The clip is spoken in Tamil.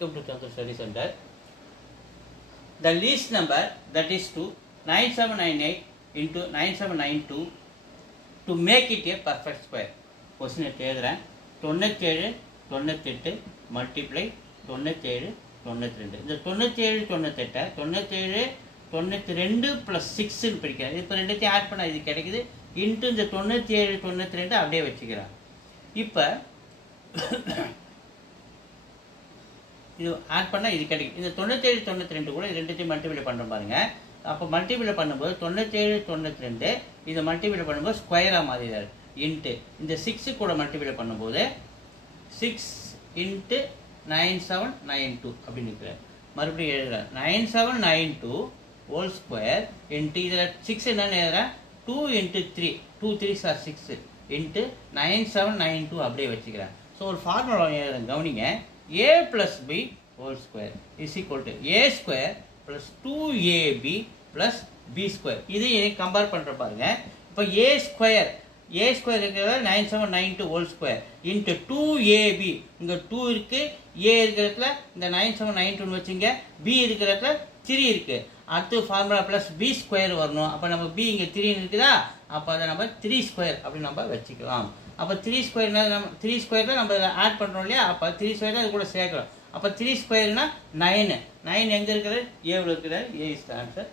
Welcome to Chandra Study Center. The least number, that is 2, 9798 into 9792 to make it a perfect square. Question எழுதுறேன் 97 98 multiply 97 92. இந்த 97 98 97 92 plus 6 ன்னு பிரிக்கிறேன். இப்போ ரெண்டுத்தையும் ஆட் பண்ணா இது கிடைக்குது. இன்டு இந்த 97 92 அப்படியே வச்சுக்கிறேன். இப்போ இது ஆட் பண்ணால் இது கிடைக்கும். இந்த 97 92 கூட இது ரெண்டுத்தையும் மல்டிபிளை பண்ணுறோம் பாருங்க. அப்போ மல்டிபிளை பண்ணும்போது 97 92 இதை மல்டிபிளை பண்ணும்போது ஸ்கொயராக மாறிடாரு. இன்ட்டு இந்த 6 கூட மல்டிபிளை பண்ணும்போது 6 இன்ட்டு 9792 அப்படின்னு இருக்கிறார். மறுபடியும் எழுதுகிறேன் 9792 ஹோல் ஸ்கொயர் இன்ட்டு இதில் 6 என்னென்னு எழுதுகிறேன் 2 இன்ட்டு 3 2 3 சார் 6 இன்ட்டு 9792 அப்படியே வச்சுக்கிறேன். ஸோ ஒரு ஃபார்முலா எழுதுறேன் கவனிங்க. a plus b whole square is equal to a square plus 2ab plus b square. இது கம்பேர் பண்ணுற பாருங்க. இப்போ a square இருக்கிறது 9792 whole square into 2ab. இங்கே 2 இருக்கு, a இருக்கிறதுல இந்த 9792 வச்சுங்க, b இருக்கிறதுல 3 இருக்கு. அடுத்து ஃபார்முலா பிளஸ் b ஸ்கொயர் வரணும். அப்போ நம்ம b இங்கே 3 இருக்குதா, அப்போ அதை நம்ம 3 ஸ்கொயர் அப்படி நம்ம வச்சுக்கலாம். அப்போ 3 ஸ்கொயர் நம்ம 3 ஸ்கொயர் தான் நம்ம ஆட் பண்ணுறோம் இல்லையா, அப்போ 3 ஸ்கொயர் தான் இது கூட சேர்க்கிறோம். அப்போ 3 ஸ்கொயர்னா 9 எங்கே இருக்கிறது, ஏவில் இருக்கிறது. ஏ இஸ் த ஆன்சர்.